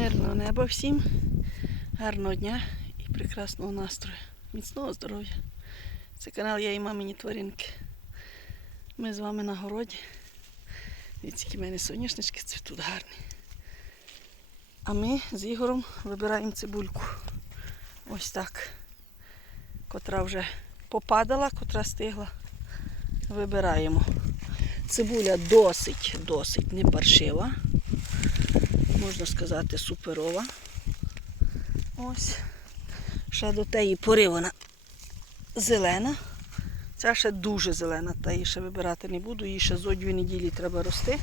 Мирного неба всім, гарного дня і прекрасного настрою. Міцного здоров'я. Це канал Я і мамині тваринки. Ми з вами на городі. Дивіться, в мене соняшнички цвітуть гарні. А ми з Ігорем вибираємо цибульку. Ось так. Котра вже попадала, котра стигла. Вибираємо. Цибуля досить, досить не паршива можна сказати, суперова. Ось. Ще до теї пори вона зелена. Ця ще дуже зелена, та її ще вибирати не буду, їй ще зо дві неділі треба рости.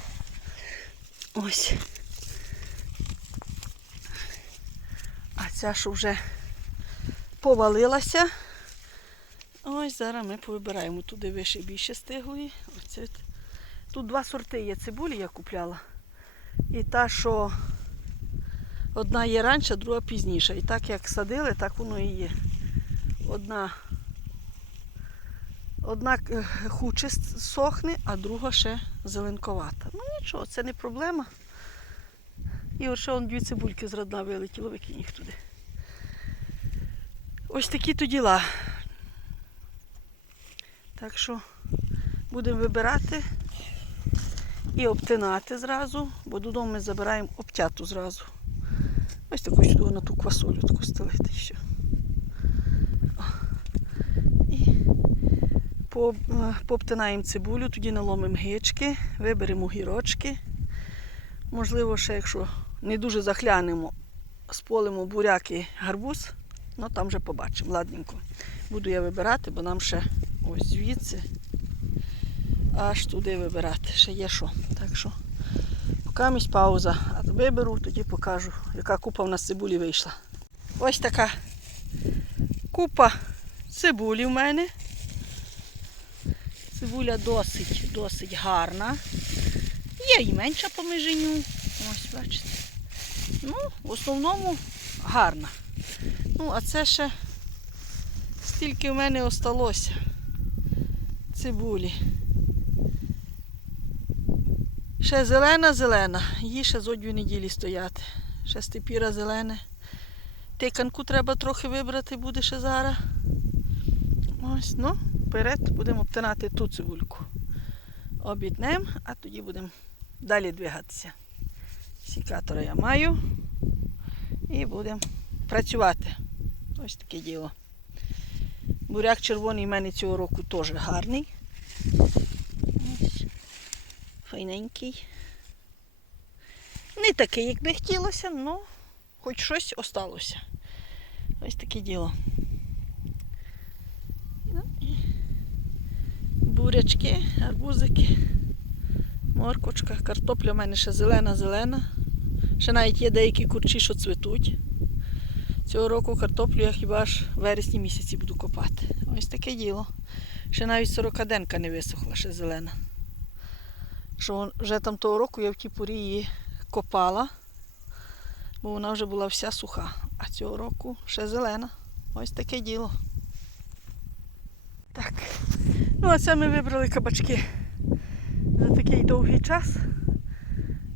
Ось. А ця, що вже повалилася. Ось зараз ми повибираємо. Туди вище більше стиглої. Оце. Тут два сорти є цибулі, я купляла. І та, що одна є раніше, друга пізніше. І так як садили, так воно і є. Одна, одна е, хуче сохне, а друга ще зеленковата. Ну нічого, це не проблема. І ще он дві цибульки з родна вилетіло, викинь їх туди. Ось такі то діла. Так що будемо вибирати і обтинати зразу, бо додому ми забираємо обтяту зразу. Ось таку сюди на ту квасолю таку стелити. О. І е, пообтинаємо цибулю, тоді наломимо гички, виберемо гірочки. Можливо, ще якщо не дуже захлянемо, сполимо буряк гарбуз, ну там вже побачимо. Ладненько. Буду я вибирати, бо нам ще ось звідси аж туди вибирати. Ще є що. Так що поки пауза. А виберу, тоді покажу, яка купа в нас цибулі вийшла. Ось така купа цибулі в мене. Цибуля досить, досить гарна. Є і менша по меженю. Ось, бачите. Ну, в основному гарна. Ну, а це ще стільки в мене осталося цибулі. Ще зелена-зелена, їй ще зо дві неділі стояти. Ще степіра зелене. Тиканку треба трохи вибрати буде ще зараз. Ось, ну, вперед будемо обтинати ту цибульку. Обіднемо, а тоді будемо далі двигатися. Сікатора я маю. І будемо працювати. Ось таке діло. Буряк червоний в мене цього року теж гарний. Файненький. Не такий, як би хотілося, але хоч щось осталося. Ось таке діло. Ну, Бурячки, арбузики, моркочка, картопля в мене ще зелена-зелена. Ще навіть є деякі курчі, що цвітуть. Цього року картоплю я хіба ж в вересні місяці буду копати. Ось таке діло. Ще навіть сорокаденка не висохла, ще зелена. Що вже там того року я в тій порі її копала, бо вона вже була вся суха. А цього року ще зелена. Ось таке діло. Так. Ну, а це ми вибрали кабачки за такий довгий час.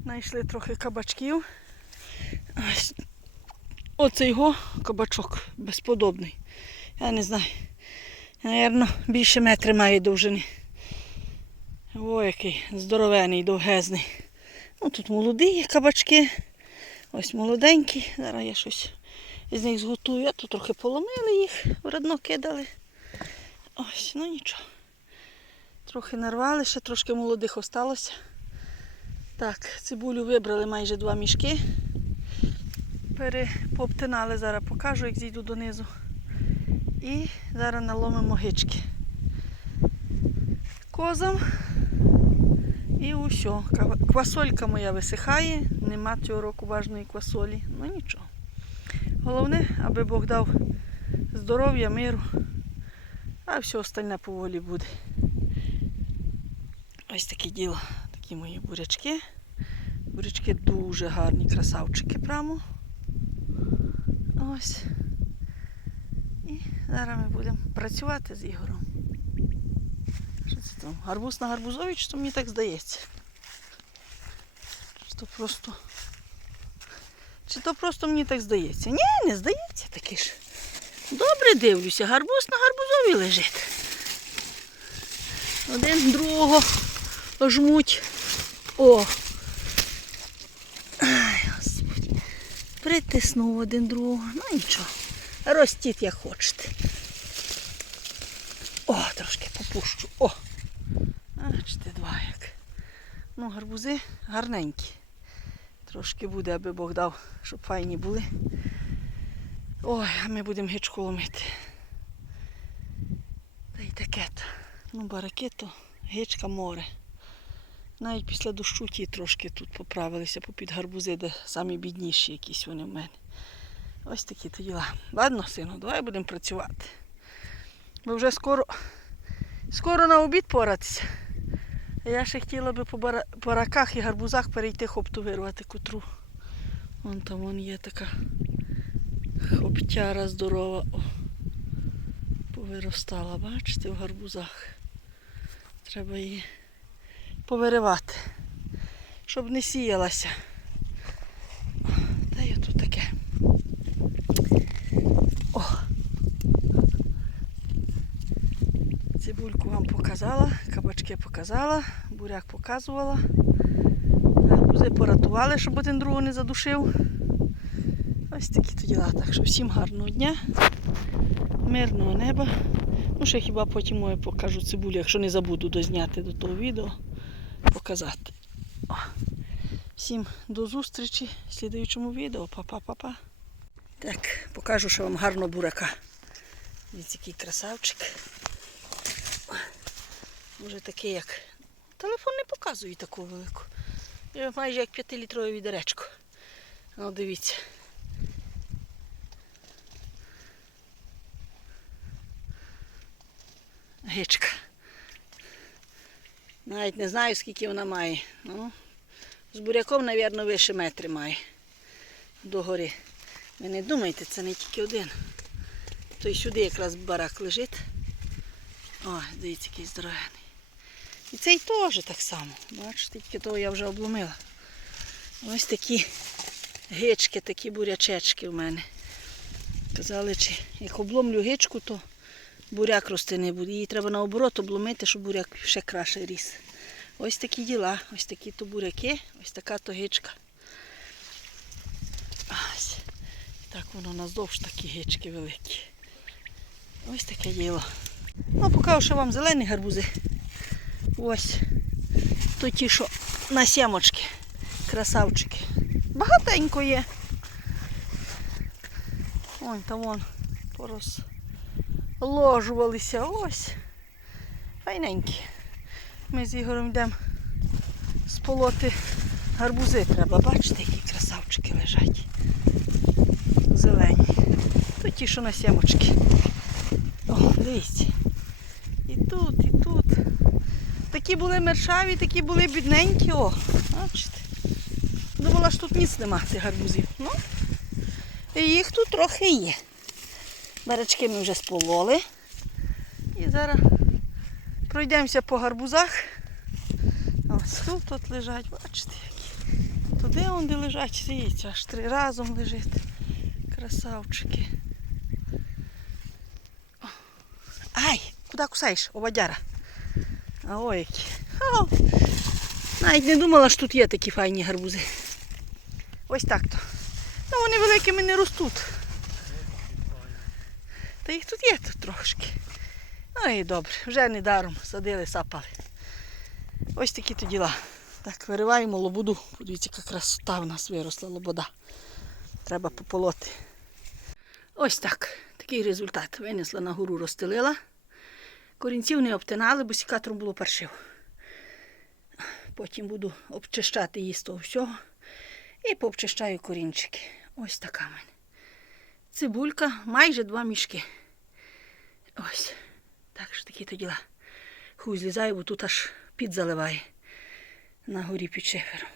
Знайшли трохи кабачків. Ось Оце його кабачок безподобний. Я не знаю. Наверно, більше метри має довжини. О, який здоровений, довгезний. Ну, тут молоді кабачки. Ось молоденькі. Зараз я щось із них зготую. А тут трохи поломили їх, вредно кидали. Ось, ну нічого. Трохи нарвали, ще трошки молодих осталося. Так, цибулю вибрали майже два мішки перепоптинали, зараз покажу, як зійду донизу. І зараз наломимо гички. Козам. І. Ква- Квасолька моя висихає, нема цього року важної квасолі. Ну нічого. Головне, аби Бог дав здоров'я, миру, а все остальне поволі буде. Ось таке діло. Такі мої бурячки. Бурячки дуже гарні, красавчики прямо. Ось. І зараз ми будемо працювати з Ігорем. Там? Гарбуз на гарбузові, чи то мені так здається? Чи то просто. Чи то просто мені так здається? Ні, не здається таки ж. Добре дивлюся, гарбуз на гарбузові лежить. Один другого жмуть. О! Ай, Господи. Притиснув один другого. Ну нічого. Ростіть як хочете. О, трошки попущу. О! Бачите, два як. Ну, гарбузи гарненькі. Трошки буде, аби Бог дав, щоб файні були. Ой, а ми будемо гичку ломити. Та й таке то. Ну, бараки то гичка море. Навіть після дощу ті трошки тут поправилися попід гарбузи, де самі бідніші якісь вони в мене. Ось такі то діла. Ладно, сину, давай будемо працювати. Бо вже скоро, скоро на обід поратися. Я ще хотіла би по бараках і гарбузах перейти хопту вирвати котру. Вон там вон є така хоптяра здорова. О, повиростала, бачите, в гарбузах. Треба її повиривати, щоб не сіялася. Та й тут таке. О! Цибульку вам показала, кабачки показала, буряк показувала. Гарбузи поратували, щоб один другого не задушив. Ось такі то діла. Так що всім гарного дня, мирного неба. Ну, ще хіба потім я покажу цибулю, якщо не забуду дозняти до того відео, показати. О. Всім до зустрічі в слідуючому відео. Па-па-па-па. Так, покажу, що вам гарно бурака. Дивіться, який красавчик. Може такий, як. Телефон не показує таку велику. Майже як 5-літрове відеречко. Ну, дивіться. Гичка. Навіть не знаю, скільки вона має. Ну, з буряком, мабуть, вище метри має догори. Ви не думайте, це не тільки один. Той сюди якраз барак лежить. О, дивіться, який здоровений. І цей теж так само. Бачите, тільки того я вже обломила. Ось такі гички, такі бурячечки в мене. Казали, чи як обломлю гичку, то буряк рости не буде. Її треба наоборот обломити, щоб буряк ще краще ріс. Ось такі діла, ось такі то буряки, ось така то гичка. Ось. Так воно наздовж такі гички великі. Ось таке діло. Ну, покажу, що вам зелені гарбузи. Ось. То ті, що на сімочки. Красавчики. Багатенько є. Ой, там вон порозложувалися. Ось. Файненькі. Ми з Ігорем йдемо сполоти гарбузи треба. Бачите, які красавчики лежать. Зелені. То ті, що на сімочки. О, дивіться. І тут, і тут. Такі були мершаві, такі були бідненькі. О, бачите. Думала, що тут ніц нема цих гарбузів. Ну, їх тут трохи є. Барачки ми вже спололи. І зараз пройдемося по гарбузах. Ось тут тут лежать, бачите, які. Туди вон де лежать, дивіться, аж три разом лежить. Красавчики. Ай, куди кусаєш, овадяра? А ой які. Ау. Навіть не думала, що тут є такі файні гарбузи. Ось так то. Ну вони великими не ростуть. Та їх тут є тут трошки. Ну і добре, вже недаром садили, сапали. Ось такі то діла. Так, вириваємо лободу. Подивіться, яка красота в нас виросла лобода. Треба пополоти. Ось так. Такий результат. Винесла на гору, розстелила. Корінців не обтинали, бо сікатором було паршиво. Потім буду обчищати її з того всього. І пообчищаю корінчики. Ось така мене. Цибулька, майже два мішки. Ось. Так що такі то діла. Хуй злізаю, бо тут аж під заливає на горі під шифером.